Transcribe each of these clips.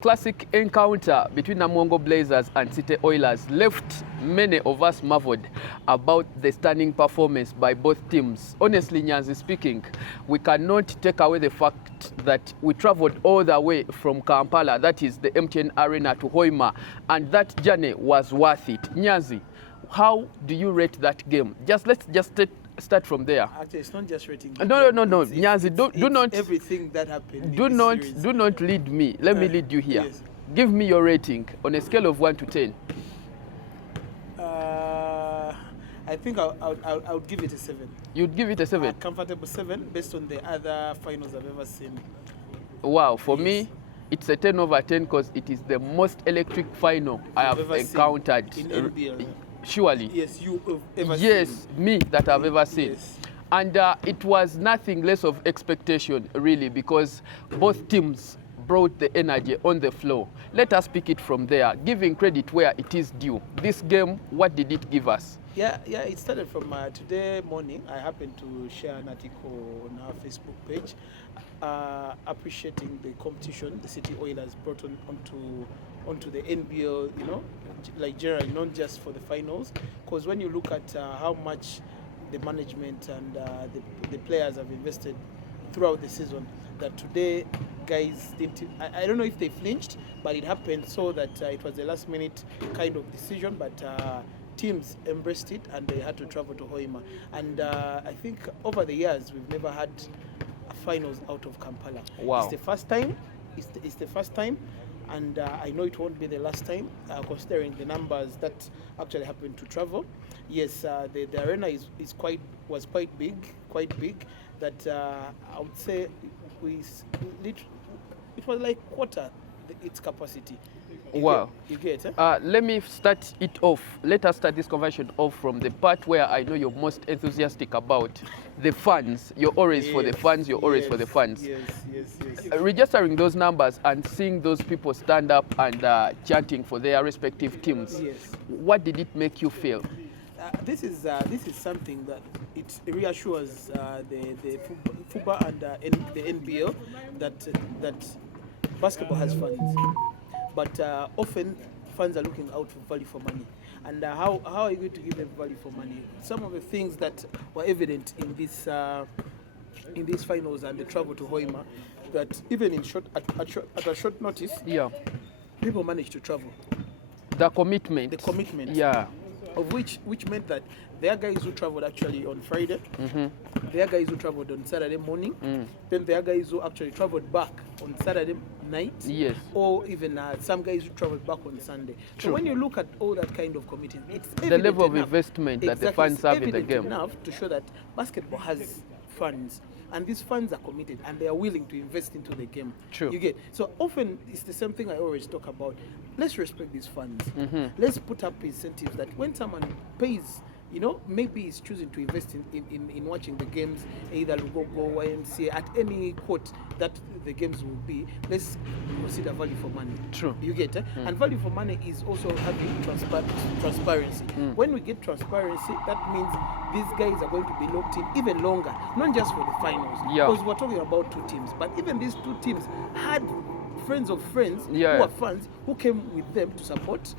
Classic encounter between Namungo Blazers and City Oilers left many of us marveled about the stunning performance by both teams. Honestly, Nyanzi speaking, we cannot take away the fact that we traveled all the way from Kampala, that is the MTN Arena, to Hoima, and that journey was worth it. Nyanzi, how do you rate that game? Let's start from there. Actually, it's not just rating. No. Nyanzi, do not. Everything that happened. Do not lead me. Let me lead you here. Yes. Give me your rating on a scale of 1 to 10. I think I would give it a 7. You'd give it a 7? A comfortable 7 based on the other finals I've ever seen. Wow, for me, it's a 10 over 10 because it is the most electric final I have encountered. In NBL. Surely. Yes, you have ever seen. Yes, me that I've ever seen. Yes. And it was nothing less of expectation, really, because both teams brought the energy on the floor. Let us pick it from there, giving credit where it is due. This game, what did it give us? Yeah, it started from today morning. I happened to share an article on our Facebook page appreciating the competition the City Oilers brought onto the NBL, like generally, not just for the finals. Because when you look at how much the management and the players have invested throughout the season, that today guys I don't know if they flinched, but it happened so that it was a last minute kind of decision, but teams embraced it and they had to travel to Hoima. And I think over the years we've never had a finals out of Kampala. Wow. It's the first time. It's the first time, and I know it won't be the last time, considering the numbers that actually happened to travel. Yes, the arena was quite big. That I would say it was like quarter its capacity. Wow. You get it? Let me start it off. Let us start this conversation off from the part where I know you're most enthusiastic about the fans. You're always for the fans. You're always for the fans. Yes. Registering those numbers and seeing those people stand up and chanting for their respective teams. Yes. What did it make you feel? This is something that it reassures the FUBA and the NBL that basketball has fans, but often fans are looking out for value for money. And how are you going to give them value for money? Some of the things that were evident in these finals and the travel to Hoima, that even at a short notice, people managed to travel. The commitment. Yeah. Of which meant that there are guys who traveled actually on Friday, there are guys who traveled on Saturday morning, then there are guys who actually traveled back on Saturday night, or even some guys who traveled back on Sunday. True. So when you look at all that kind of commitment, it's the level of enough, investment that the fans have in the game. Enough to show that basketball has fans. And these fans are committed and they are willing to invest into the game. True. You get. So often it's the same thing I always talk about. Let's respect these fans. Let's put up incentives that when someone pays, maybe he's choosing to invest in watching the games, either Lugogo, YMCA, at any court that the games will be. Let's consider value for money. True. You get it? And value for money is also having transparency. When we get transparency, that means these guys are going to be locked in even longer, not just for the finals. Because we're talking about two teams, but even these two teams had friends of friends who are fans who came with them to support,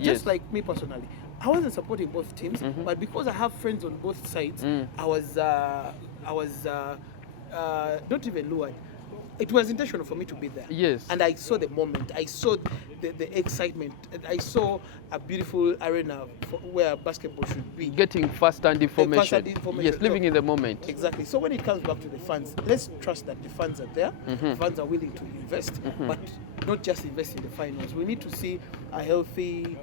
just like me personally. I wasn't supporting both teams, but because I have friends on both sides, I was not even lured. It was intentional for me to be there. Yes. And I saw the moment. I saw the excitement. I saw a beautiful arena where basketball should be. Getting first-hand information. Yes, living in the moment. Exactly. So when it comes back to the fans, let's trust that the fans are there. The fans are willing to invest, but not just invest in the finals. We need to see a healthy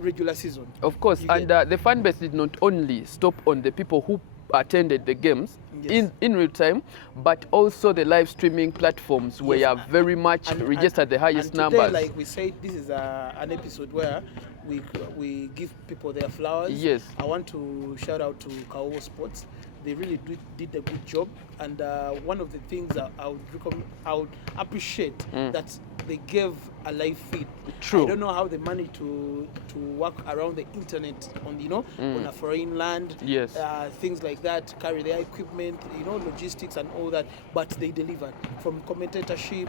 regular season. Of course, and the fan base did not only stop on the people who attended the games in real time, but also the live streaming platforms where you have very much registered the highest and today, numbers. Like we said, this is an episode where we give people their flowers. Yes. I want to shout out to Kawo Sports. They really did a good job, and one of the things I would appreciate that they gave a live feed. True. I don't know how they managed to work around the internet on, you know, on a foreign land. Yes. Things like that, carry their equipment, you know, logistics and all that. But they delivered, from commentatorship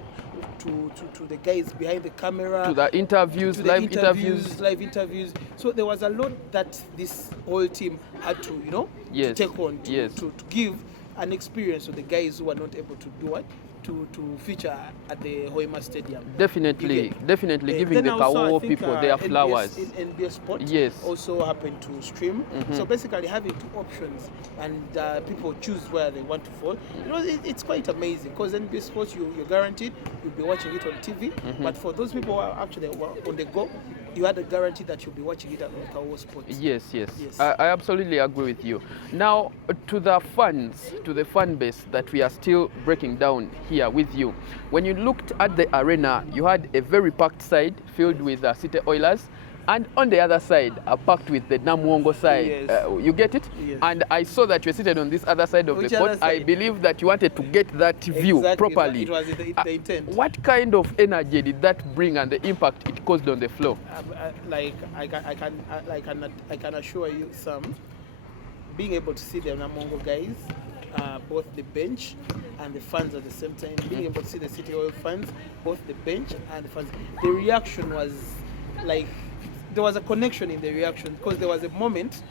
to the guys behind the camera, To the interviews, to the live interviews. live interviews. So there was a lot that this whole team had to, you know, to Yes. take on, Yes. to give an experience to the guys who were not able to do it, to feature at the Hoima Stadium. Definitely giving Then the also, I Kawo think, people their flowers. NBS Sport Yes. also happened to stream. So basically having two options, and people choose where they want to fall. You know, it's quite amazing, because NBS Sports, you're guaranteed you'll be watching it on TV. But for those people who are actually on the go, you had a guarantee that you'll be watching it on Kawo Sports. Yes. Yes. I absolutely agree with you. Now, to the fans, to the fan base that we are still breaking down here with you. When you looked at the arena, you had a very packed side filled with City Oilers, and on the other side, packed with the Namuongo side. Yes. You get it? Yes. And I saw that you're seated on this other side of Which the court. other I side? believe that you wanted to get that view Exactly. properly. It was the intent. What kind of energy did that bring, and the impact it caused on the floor? I can assure you, Sam, being able to see the Namongo guys, both the bench and the fans at the same time, being able to see the City Oil fans, both the bench and the fans, the reaction was like, there was a connection in the reaction, because there was a moment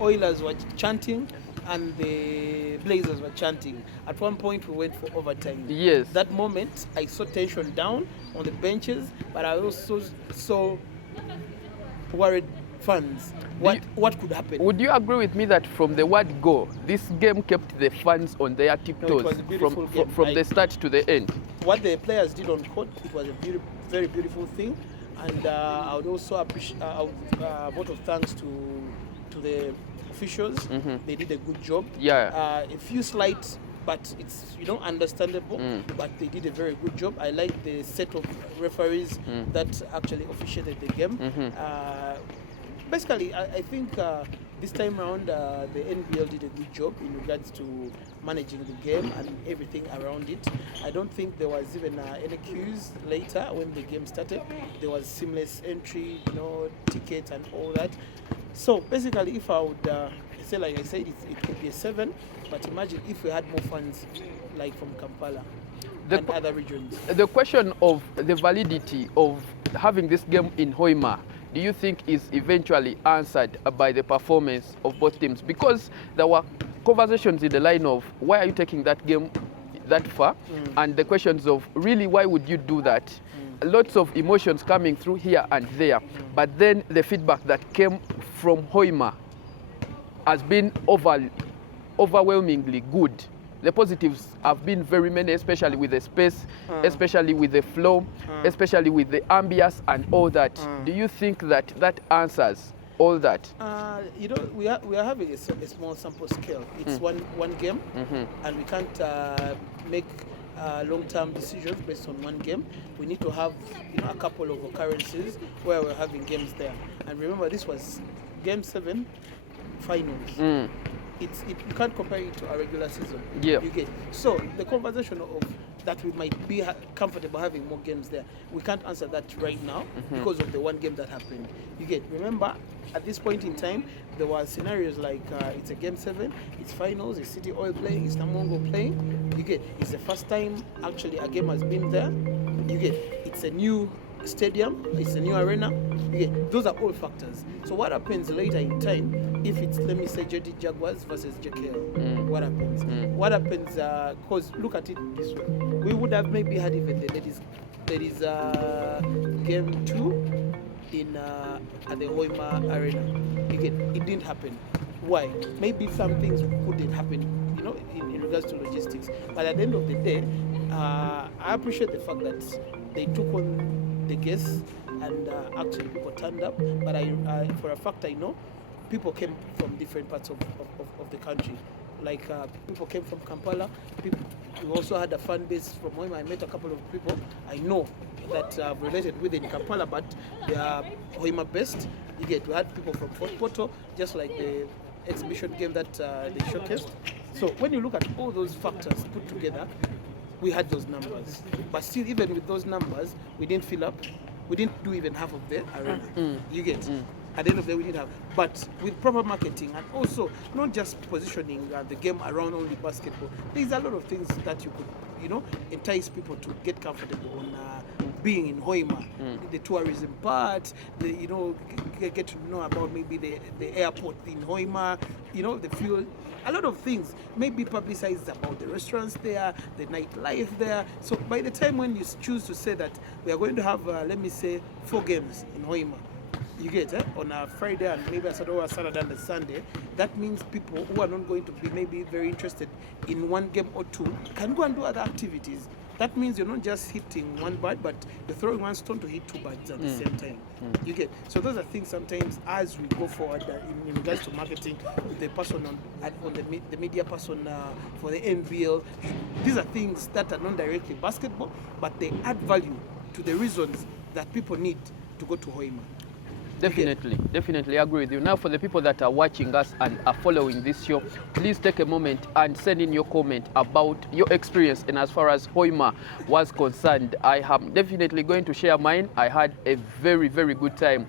Oilers were chanting and the Blazers were chanting. At one point we went for overtime. Yes. That moment I saw tension down on the benches, but I also saw worried fans. What could happen? Would you agree with me that from the word go, this game kept the fans on their tiptoes was a beautiful game. from the start to the end? What the players did on court, it was a very beautiful thing, and I would also appreciate a vote of thanks to the officials. They did a good job. Yeah. A few slight, but it's, you know, understandable. But they did a very good job. I like the set of referees that actually officiated the game. Basically, I think this time around the NBL did a good job in regards to managing the game and everything around it. I don't think there was even any queues later when the game started. There was seamless entry, you know, tickets and all that. So basically, if I would say, like I said, it could be a 7, but imagine if we had more fans like from Kampala and other regions. The question of the validity of having this game in Hoima, do you think is eventually answered by the performance of both teams? Because there were conversations in the line of, why are you taking that game that far? And the questions of, really, why would you do that? Lots of emotions coming through here and there. But then the feedback that came from Hoima has been overwhelmingly good. The positives have been very many, especially with the space, especially with the flow, especially with the ambience and all that. Do you think that that answers all that? You know, we are having a small sample scale. It's one game, and we can't make long-term decisions based on one game. We need to have, you know, a couple of occurrences where we're having games there. And remember, this was Game 7 finals. You can't compare it to a regular season. Yeah. You get. So the conversation of that we might be comfortable having more games there, we can't answer that right now because of the one game that happened. You get. Remember, at this point in time, there were scenarios like it's a Game 7, it's finals, it's City Oil playing, it's Namongo playing. You get. It's the first time actually a game has been there. You get. It's a new stadium, it's a new arena. You get. Those are all factors. So what happens later in time, if it's, let me say, JD Jaguars versus JKL, what happens? What happens, because look at it this way. We would have maybe had even there is Game 2 in at the Hoima Arena. Again, it didn't happen. Why? Maybe some things couldn't happen, you know, in regards to logistics. But at the end of the day, I appreciate the fact that they took on the guests and actually people turned up. But I for a fact I know, people came from different parts of the country. Like people came from Kampala. We also had a fan base from Hoima. I met a couple of people I know that are related with in Kampala, but they are Hoima based. You get. We had people from Fort Porto, just like the exhibition game that they showcased. So when you look at all those factors put together, we had those numbers. But still, even with those numbers, we didn't fill up. We didn't do even half of the arena. You get? At the end of the day, we didn't have. But with proper marketing and also not just positioning the game around only basketball, there's a lot of things that you could, you know, entice people to get comfortable on being in Hoima. The tourism part, the, you know, get to know about maybe the airport in Hoima, you know, the fuel. A lot of things may be publicized about the restaurants there, the nightlife there. So by the time when you choose to say that we are going to have, let me say, 4 games in Hoima, you get on a Friday and maybe a Saturday and a Sunday, that means people who are not going to be maybe very interested in 1 game or 2 can go and do other activities. That means you're not just hitting one bird, but you're throwing 1 stone to hit 2 birds at the same time. You get? So those are things sometimes as we go forward in regards to marketing, with the person on the media person for the NBL, these are things that are not directly basketball, but they add value to the reasons that people need to go to Hoima. Definitely agree with you. Now, for the people that are watching us and are following this show, please take a moment and send in your comment about your experience. And as far as Hoima was concerned, I am definitely going to share mine. I had a very, very good time